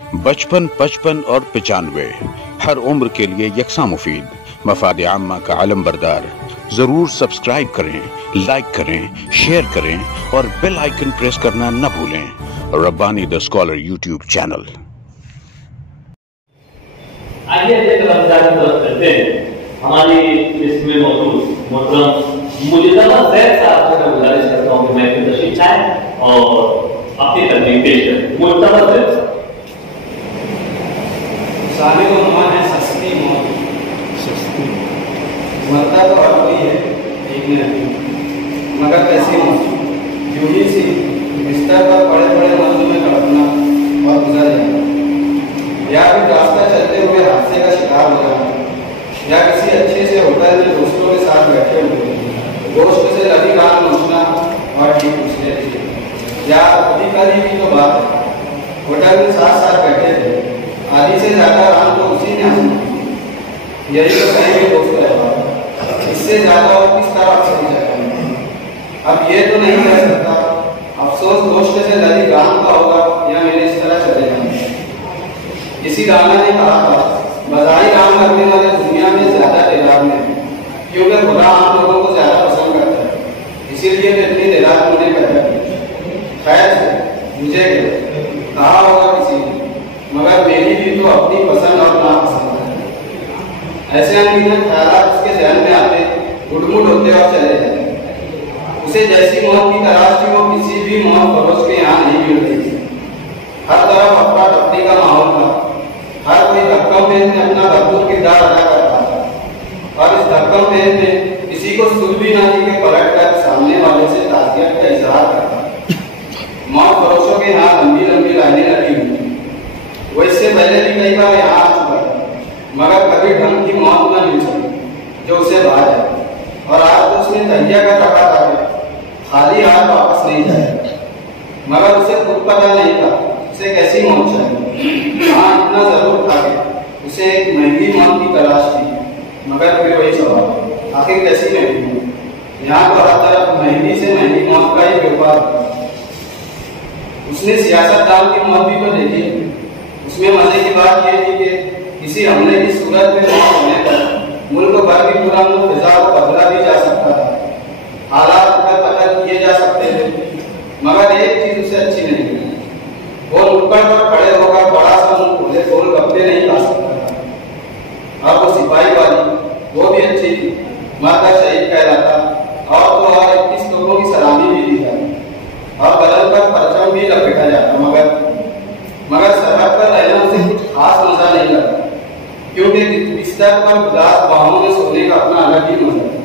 55, 55 और 95 हर उम्र के लिए यकसा मुफीद, मफाद आम्मा का आलम बरदार। जरूर सब्सक्राइब करें, लाइक करें, शेयर करें और बेल आइकन प्रेस करना न भूलें। Rabbani the scholar YouTube channel. आइए रमजान की तरफ चलते हैं। हमारी लिस्ट में मौजूद मोहतरम मुजतबा ज़ैद साहब से मैं गुजारिश करता हूँ कि मैं इनकी तशरीफ लाएं और अपनी तकरीर पेश करें। मुजतबा ज़ैद साहब। साले को मान है सस्ती मौत, सस्ती मरता तो हर कोई है, एक नहीं, मगर कैसी मौत, यूं ही सी बिस्तर पर बड़े बड़े मंजू में तड़पना और गुजर जाना, या फिर रास्ता चलते हुए हादसे का शिकार हो जाना, या किसी अच्छे से होटल में दोस्तों के साथ बैठे हुए दोस्त से लगी रात पहुंचना और ठीक पूछने थे, या कभी कभी भी तो बात है होटल में साथ साथ बैठे थे, आधी से ज्यादा रात तो उसी ने हंसना, यही तो कहेंगे दोस्त है, इससे ज्यादा और किस तरह अफसोस है। अब ये तो नहीं कह सकता अफसोस दोस्त से लगी गान का होगा या मेरे इस तरह चले जाएंगे। किसी गाना ने कहा था बधाई काम करने वाले दुनिया में ज्यादा तैयार में, क्योंकि खुदा आम लोगों को ज्यादा पसंद करता है, इसीलिए तो इतनी तैयार होने पैदा की। खैर मुझे कहा होगा किसी ने, मगर मेरी भी तो अपनी पसंद और नापसंद है। ऐसे अनगिनत ख्यालात उसके ज़हन में आते, गुड़मुड़ होते और चले जाते। उसे जैसी मौत की तलाश थी वो किसी भी मौत पड़ोस के यहाँ नहीं मिल रही थी। हर तरफ अफरा तफरी का माहौल था, हर कोई धक्कम में अपना भरपूर किरदार अदा करता था, और इस धक्कम में किसी को सुध भी ना दी के पलट कर सामने वाले से ताज़ियत का इजहार करता। मौत पड़ोसों के यहाँ लंबी लंबी लाइनें लगी हुई, वो इससे पहले भी कई बार यहाँ आ चुका है, मगर कभी ढंग की मौत न मिल सकी जो उसे भाग जाए, और आज तो उसने तैयार कर रखा था कि खाली हाथ वापस नहीं जाए, मगर उसे खुद पता नहीं था उसे कैसी मौत चाहिए। हाँ इतना जरूर था कि उसे एक महंगी मौत की तलाश थी, मगर फिर वही सवाल आखिर कैसी महंगी मौत। यहाँ तो हर तरफ महंगी से महंगी मौत का ही व्यापार था। उसने सियासतदान की मौत भी तो देखी, उसमें मजे की बात यह थी कि किसी हमले की सूरत में मौत होने पर मुल्क भर की पूरा फिजा को बदला भी जा सकता था, हालात उधर पतन किए जा सकते थे, मगर एक चीज उसे अच्छी नहीं लगी, वो नुक्कड़ पर खड़े होकर बड़ा सा मुंह खोले गोल गप्पे नहीं खा सकता था। और वो सिपाही वाली वो भी अच्छी थी, मरकर शहीद कहलाता, और तो और 21 लोगों की सलामी भी दी जाती और बदल पर परचम भी लपेटा जाता, मगर सरहद पर रहना उसे कुछ खास मजा नहीं लगा, क्योंकि बिस्तर पर उदास बाहों में सोने का अपना अलग ही मजा है।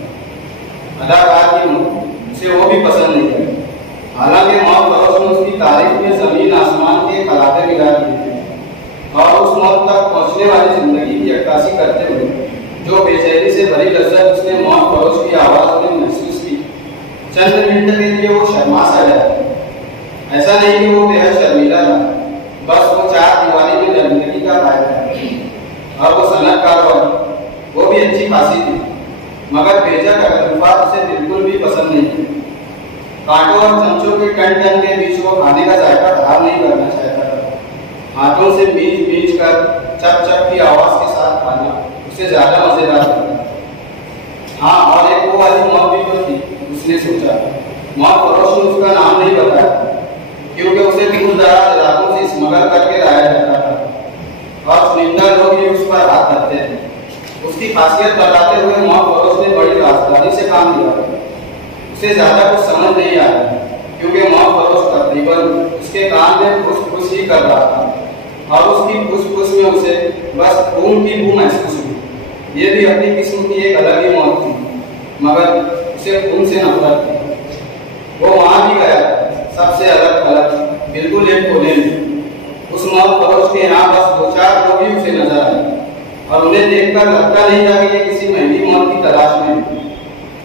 अदाकार की मौत उसे वो भी पसंद नहीं है, हालांकि मौत पड़ोस में उसकी तारीफ में जमीन आसमान के खलाते मिला दिए थे, और उस मौत तक पहुंचने वाली जिंदगी की अक्कासी करते हुए जो बेचैनी से भरी लज्जत उसने मौत पड़ोस की आवाज में महसूस की, चंद मिनट के लिए वो शर्मा सा जाता। ऐसा नहीं कि वो बेहद शर्मीला था, बस वो चार दीवारी में जिंदगी का फायदा है, और वो सनतकार वाली वो भी अच्छी खासी थी, मगर बेजक अल्फाज उसे बिल्कुल भी पसंद नहीं थे। कांटों और चमचों के टन टन के बीच वो खाने का जायका धार नहीं करना चाहता था। हाथों से बीच बीच कर चप चप की आवाज के साथ खाना उसे ज्यादा मजेदार लगता। हाँ और एक वो वाली मौत भी तो थी, उसने सोचा। मौत पड़ोस ने उसका नाम नहीं बताया, क्योंकि उसे दूर दराज इलाकों से स्मगल करके लाया जाता था, और चुनिंदा लोग ही उस पर हाथ रखते थे। उसकी खासियत बताते हुए मौत पड़ोस ने बड़ी राजधानी से काम लिया। उसे ज्यादा कुछ समझ नहीं आया, क्योंकि मौत पड़ोस तकरीबन उसके कान में फुस फुस ही कर रहा था, और उसकी फुस फुस में उसे बस खून की बू महसूस हुई। ये भी अपनी किस्म की एक अलग ही मौत थी, मगर उसे खून से नफरत थी। वो वहां भी गया, सबसे अलग थलग, बिल्कुल एक कोने में। उस मौत पड़ोस के यहाँ बस दो चार लोग ही उसे नजर आए, और उन्हें देखकर लगता नहीं था कि ये किसी महंगी मौत की तलाश में है।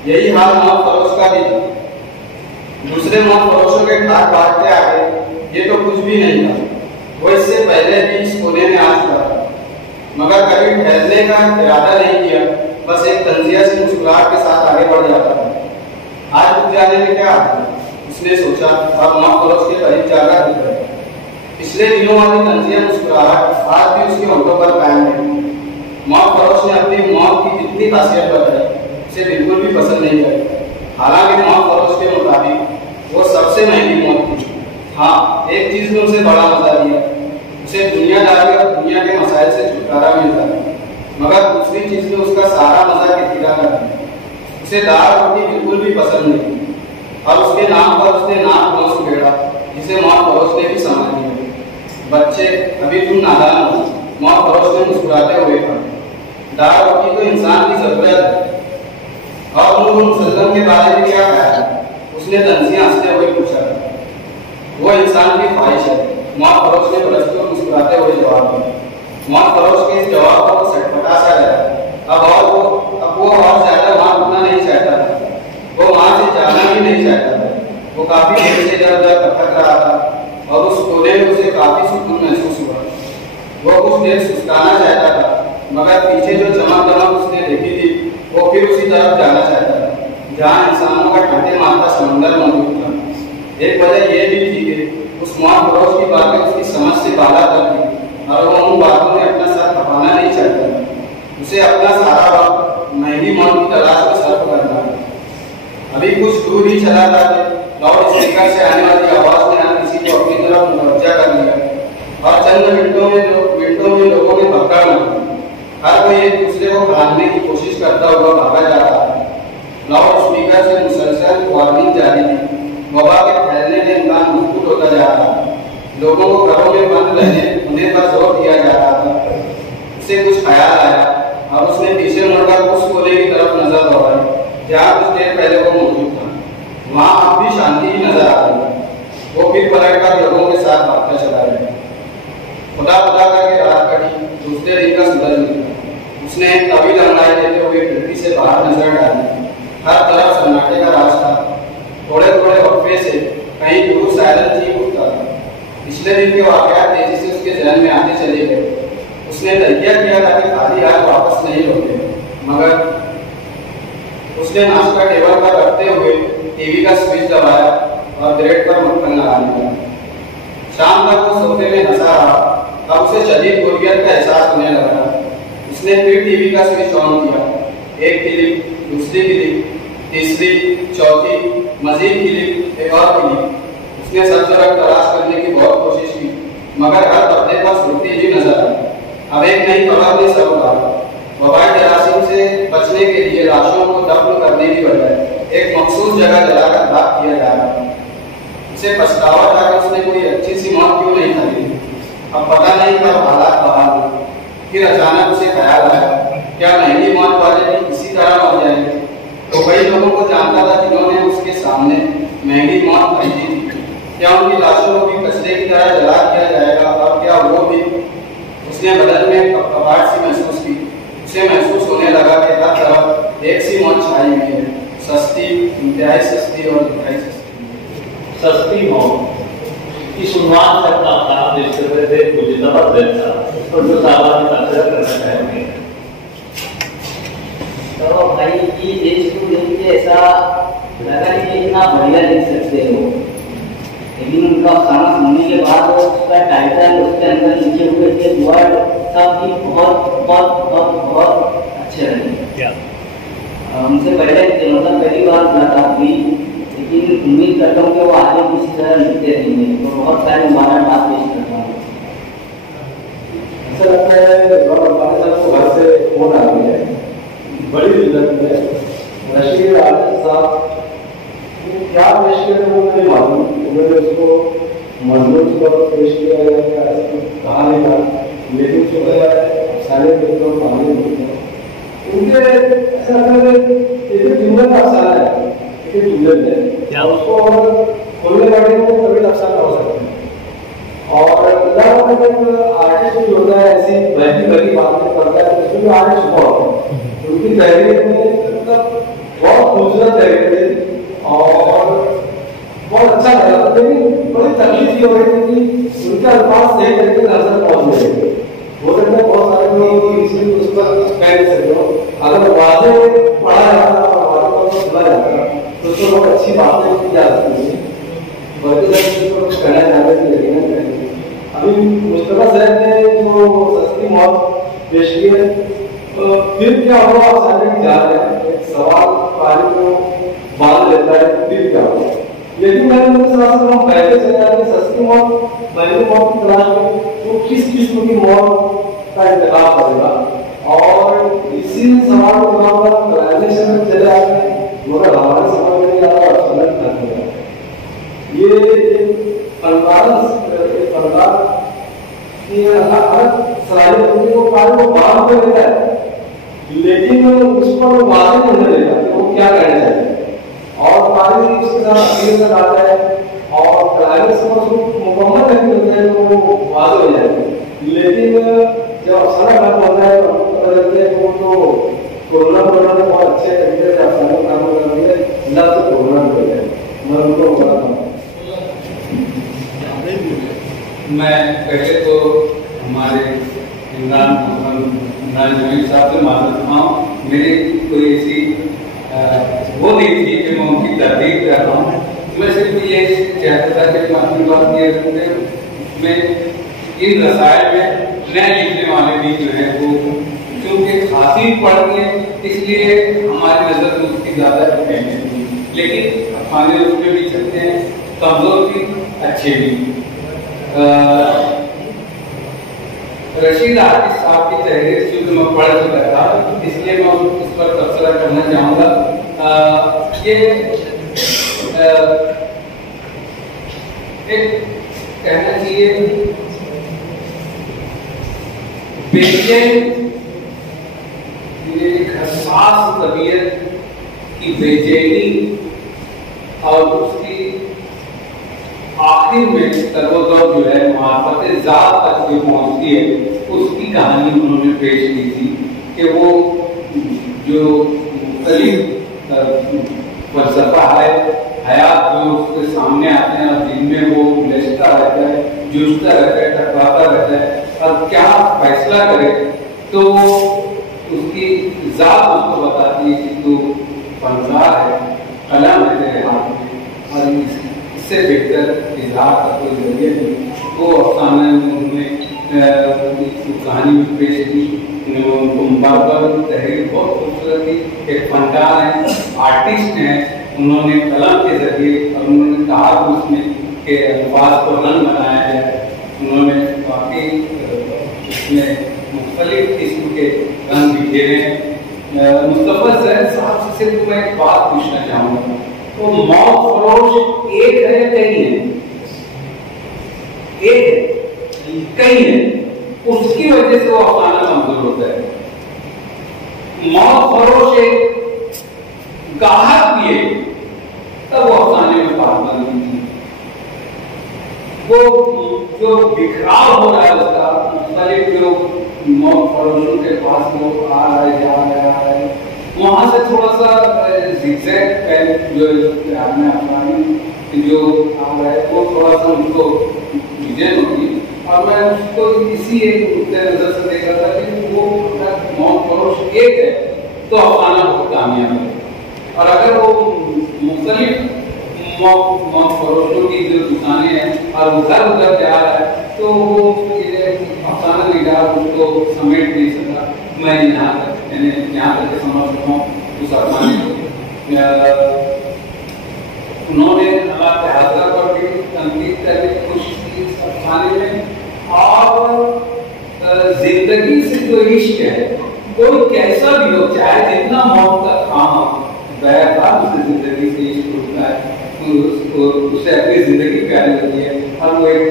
यही हाल मौत पड़ोस का भी था। दूसरे मौत पड़ोसों के ठाट बांटते आगे ये तो कुछ भी नहीं था, वो इससे पहले भी इस कोने में आ चुका था, मगर कभी ठहरने का इरादा नहीं किया, बस एक तंजिया से मुस्कुराहट के साथ आगे बढ़ जाता था। आज रुक जाने में क्या उसने सोचा, और मौत पड़ोस के करीब जाकर रुक गया। पिछले दिनों वाली तंजिया मुस्कुराहट मुस्कुराहट आज भी उसके होठों पर कायम है। मौत फरोश ने अपनी मौत की कितनी खासियत बताई, उसे बिल्कुल भी पसंद नहीं करता। हालांकि मौत फरोश के मुताबिक वो सबसे महंगी मौत थी। हाँ, एक चीज ने उसे बड़ा मजा दिया, उसे दुनियादारी और दुनिया के मसाइल से छुटकारा मिलता है, मगर दूसरी चीज ने उसका सारा मजा किरकिरा कर दिया। उसे दाल रोटी बिल्कुल भी पसंद नहीं और उसके नाम पर उसने नाक नोच उगेड़ा, जिसे मौत फरोश ने भी समझ लिया। बच्चे, अभी तुम नादान हो, मौत फरोश ने मुस्कुराते हुए कहा। दाल रोटी तो इंसान की जरूरत है और तुम मुसलमान के बारे में क्या कहा? उसने तंजिया हंसते हुए पूछा। वो इंसान की ख्वाहिश है, मौत फरोश ने प्रस्तुत मुस्कुराते हुए जवाब दिया। मौत फरोश के इस जवाब पर वो सटपटा सा गया। अब वो और ज्यादा वहां रुकना नहीं चाहता था, वो वहां से जाना भी नहीं चाहता था। वो काफी देर से इधर उधर भटक रहा था और उस कोने में उसे काफी सुकून महसूस हुआ। वो कुछ देर सुस्ताना चाहता था, मगर पीछे जो चमक दमक उसने देखी थी वो फिर उसी तरफ जाना चाहता था जहाँ इंसानों का ठाटे मारता समंदर मौजूद था। एक वजह यह भी थी कि उस मौत फरोश की बातें उसकी समझ से बाहर तक थी और वो उन बातों में अपना सर खपाना नहीं चाहता था। उसे अपना सारा वक्त महंगी मौत की तलाश में सर्फ करना था। अभी कुछ दूर ही चला था कि लाउड स्पीकर से आने वाली आवाज ने हर किसी को अपनी तरफ मुतवज्जा कर लिया और चंद मिनटों में लोगों ने भगदड़ मची। हर कोई एक दूसरे को भागने की कोशिश करता हुआ भागा जा रहा था। लाउड स्पीकर से मुसलसल वार्निंग जारी थी। वबा के फैलने का इम्कान मजबूत होता जा रहा था। लोगों को घरों में बंद रहने पर जोर दिया जा रहा था। उसे कुछ ख्याल आया और उसने पीछे मुड़कर उस कोने की तरफ नजर दौड़ाई जहाँ कुछ देर पहले वो मौजूद था। वहाँ अब भी शांति ही नजर आ रही थी। वो फिर पलटकर लोगों के साथ भागता चला गया। खुदा खुदा करके रात कटी, दूसरे दिन का सूरज निकला। उसने तभी लड़ाई देते हुए खिड़की से बाहर नजर डाली। हर तरफ सन्नाटे का राज था। थोड़े थोड़े वक्फे से कहीं दूर सायरन चीख उठता था। पिछले दिन के वाकयात तेजी से उसके जहन में आते चले गए। उसने तैयार किया था कि खाली हाथ वापस नहीं लौटे, मगर उसने नाश्ता टेबल पर रखते हुए टीवी का स्विच दबाया और ब्रेड पर मक्खन लगा दिया। शाम तक वो सोफे में हंसा रहा। अब उसे शदीद बोरियत का एहसास होने लगा। उसने फिर टीवी का स्विच ऑन किया। एक क्लिप, दूसरी क्लिप, तीसरी, चौथी, मजीद क्लिप, एक और क्लिप। उसने सब जगह तलाश करने की बहुत कोशिश की, मगर हर पर्दे पर सुर्खी ही नजर आई। अब एक नई खबर ने सब उतारा। वबाई जरासीम से बचने के लिए लाशों को दफन करने की बजाय एक मखसूस जगह जलाकर राख किया जा रहा था। उसे पछतावा था कि उसने कोई अच्छी सी मौत क्यों नहीं खरीदी। अब पता नहीं कब हालात बहाल हुए। फिर अचानक उसे ख्याल आया, क्या महंगी मौत वाले भी इसी तरह मर जाएंगे? तो कई लोगों को जानता था जिन्होंने उसके सामने महंगी मौत खरीदी थी। क्या उनकी लाशों को भी कचरे की तरह जला दिया जाएगा और क्या वो भी? उसने बदन में कपकपाहट सी महसूस की। उसे महसूस होने लगा कि हर तरफ एक सी मौत छाई हुई है, सस्ती, इंतहाई सस्ती और दिखाई सस्ती मौत की शुरुआत करना आप देख सकते थे, कुछ जबरदस्त था और जो साहब करना चाहेंगे। तो भाई ये देश को देख के ऐसा लगा कि इतना बढ़िया लिख सकते हो, लेकिन उनका खाना सुनने के बाद उसका टाइटल उसके अंदर लिखे हुए थे वर्ड सब भी बहुत बहुत बहुत बहुत अच्छे लगे। हमसे पहले मतलब पहली बार मुलाकात हुई, लेकिन उम्मीद करता हूँ कि वो आगे किसी तरह लिखते रहेंगे। तो बहुत सारे मुबारकबाद पेश करता हूँ। ऐसा लगता है को घर से फोन आ गई है, बड़ी दिक्कत है। रशीद आजम साहब क्या पेश किया वो मुझे मालूम, उन्होंने उसको मजबूत पर पेश किया या क्या कहा नहीं था, लेकिन जो है अफसाने देखते हो कहानी देखते हो उनके ऐसा लगता है एक जुमले का अफसाना है, एक जुमले में उसको खोलने वाले में कभी अफसाना हो सकता है। और आर्टिस्ट जो होता है ऐसी बहकी बहकी बातें करता है, उसमें जो आर्टिस्ट बहुत उनकी तहरीर में मतलब बहुत खूबसूरत तहरीर थी और बहुत अच्छा लगा। लेकिन बड़ी तकलीफ ये हो रही थी कि उनके अल्फाज सही तरीके से नजर पहुंच रहे थे। वो कहते हैं बहुत सारे लोग इसलिए उस पर कह सकते हो, अगर वादे पढ़ा जाता और सुना जाता तो उसको बहुत अच्छी बातें की जा सकती है। बल्कि कुछ कहना चाहते थे लेकिन अभी मुस्तफा साहब ने क्या हुआ, अचानक जा रहे हैं, एक सवाल कारी को बांध लेता है, फिर क्या हुआ। लेकिन मैंने उनके साथ हम पहले चला कि सस्ती मौत, पहली मौत की तलाश में तो किस किस्म की मौत का इंतखाब करेगा, और इसी सवाल को जब हम ग्रेजुएशन में चले आते हैं, मगर हमारे समझ में नहीं आता अफसर करने का ये फनकार की सलाहियत होती है, वो कार्य को बांध कर लेता है, लेकिन उस पर वादे नहीं देगा कि वो क्या करना चाहिए, और कार्य उसके साथ अकेले से आता है और क्लाइमेक्स में उसको मुकम्मल नहीं होता है तो वो वादे हो जाते हैं। लेकिन जब अफसाना काम होता है तो हमको पता लगता है कि वो तो कोरोना ने बहुत अच्छे तरीके से अफसाना काम कर दिया है, ना तो कोरोना हो जाए। मैं उनको बताता हूँ, मैं पहले तो हमारे इमरान जमीन साहब से मालूम रखा हूँ, मेरी कोई ऐसी वो नहीं थी कि मैं उनकी तारीफ कर रहा हूँ। मैं सिर्फ ये चाहता था कि मैं अपनी बात ये रखूँ मैं इन रसायन में नए लिखने वाले भी जो है वो क्योंकि खासी पढ़ती है इसलिए हमारी नजर में उसकी ज्यादा अहमियत नहीं, लेकिन अफसाने उसमें भी चलते हैं, कमजोर भी अच्छे भी। रशीद आतिश साहब की तहरीर चूंकि मैं पढ़ चुका था इसलिए मैं उस पर तबसरा करना चाहूँगा। ये एक कहना चाहिए बेचैन, एक हसास तबीयत की बेचैनी और उसकी आखिर में सर्वोदर जो है मार्फत ज़ात तक जो पहुंचती है उसकी कहानी उन्होंने पेश की थी कि वो जो मुख्तलिफ फलसफा है हयात जो उसके सामने आते हैं और जिनमें वो उलझता रहता है, जूझता रहता है, टकराता रहता है और क्या फैसला करे, तो उसकी ज़ात उसको बताती है कि तू फनकार है, कलम है तेरे हाथ में, और इससे बेहतर इजहार का कोई जरिए नहीं। वो अफसाना उन्होंने कहानी में पेश की, उनको मुबारक तहरीर बहुत खूबसूरत थी। एक फनकार है, आर्टिस्ट हैं, उन्होंने कलम के जरिए और उन्होंने कहा उसमें के अल्फाज को रंग बनाया है, उन्होंने काफ़ी उसमें मुख्तलिफ किस्म के रंग बिखेरे हैं। मुस्तफा ज़ैद साहब से सिर्फ मैं एक बात पूछना चाहूँगा, तो मौत फरोश एक है कई है? एक है कई है, उसकी वजह से वो अफसाना कमजोर होता है। मौत फरोश एक गाहक भी है, तब वो अफसाने में पागल नहीं थी। वो जो बिखराव हो रहा है उसका मुख्तलिफ जो मौत फरोशों के पास वो आ रहा है, जा रहा है, वहां से थोड़ा सा zigzag पेन जो आपने अफसाने जो आ रहा है वो थोड़ा सा उनको विजय होगी, और मैं उसको इसी एक नुक्ते नजर से देखा था कि वो मौत फरोश एक है तो अफसाना बहुत कामयाब है, और अगर वो मुख्तलिफ मौत फरोशों की जो दुकानें हैं और उधर उधर जा रहा है तो वो अफसाना निगार उसको समेट नहीं सका। मैं यहाँ तक मैंने यहाँ तक समझ रहा हूँ उस अफसाने को उन्होंने अल्लाह के हाज़िर पर भी तनकीद करने की कोशिश की इस अफसाने में, और जिंदगी से जो इश्क है कोई कैसा भी हो, चाहे जितना मौत का काम गया था उससे जिंदगी से इश्क होता है, उससे अपनी जिंदगी प्यारी होती है, और वो एक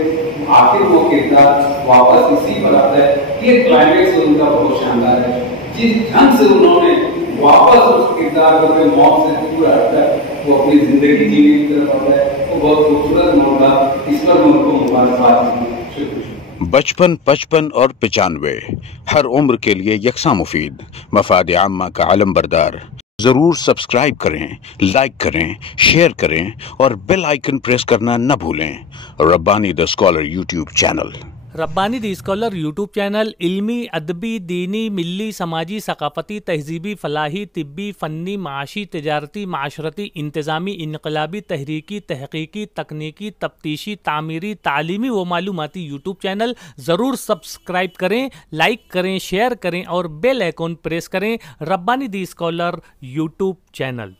आखिर वो किरदार वापस इसी पर आता है। ये क्लाइमेक्स उनका बहुत शानदार है, जिस ढंग से उन्होंने वापस उस किरदार को मौत से दूर हटकर वो अपनी जिंदगी जीने की तरफ आता है, वो बहुत खूबसूरत मौका, इस पर मैं उनको मुबारकबाद शुक्रिया। बचपन 55 और 95 हर उम्र के लिए यकसा मुफीद, मफाद आम्मा का आलम बरदार। जरूर सब्सक्राइब करें, लाइक करें, शेयर करें और बेल आइकन प्रेस करना न भूलें। Rabbani the scholar YouTube channel. Rabbani the scholar YouTube channel इल्मी, अदबी, दीनी, मिली, समाजी, सकाफती, तहजीबी, फलाही, तिब्बी, फ़न्नी, माशी, तिजारती, माशरती, इंतज़ामी, इनकलाबी, तहरीकी, तहकीकी, तकनीकी, तफ्तीशी, तामीरी, तालीमी व मालूमाती यूट्यूब चैनल ज़रूर सब्सक्राइब करें, लाइक करें, शेयर करें और बेल आइकॉन प्रेस करें। Rabbani the scholar YouTube channel.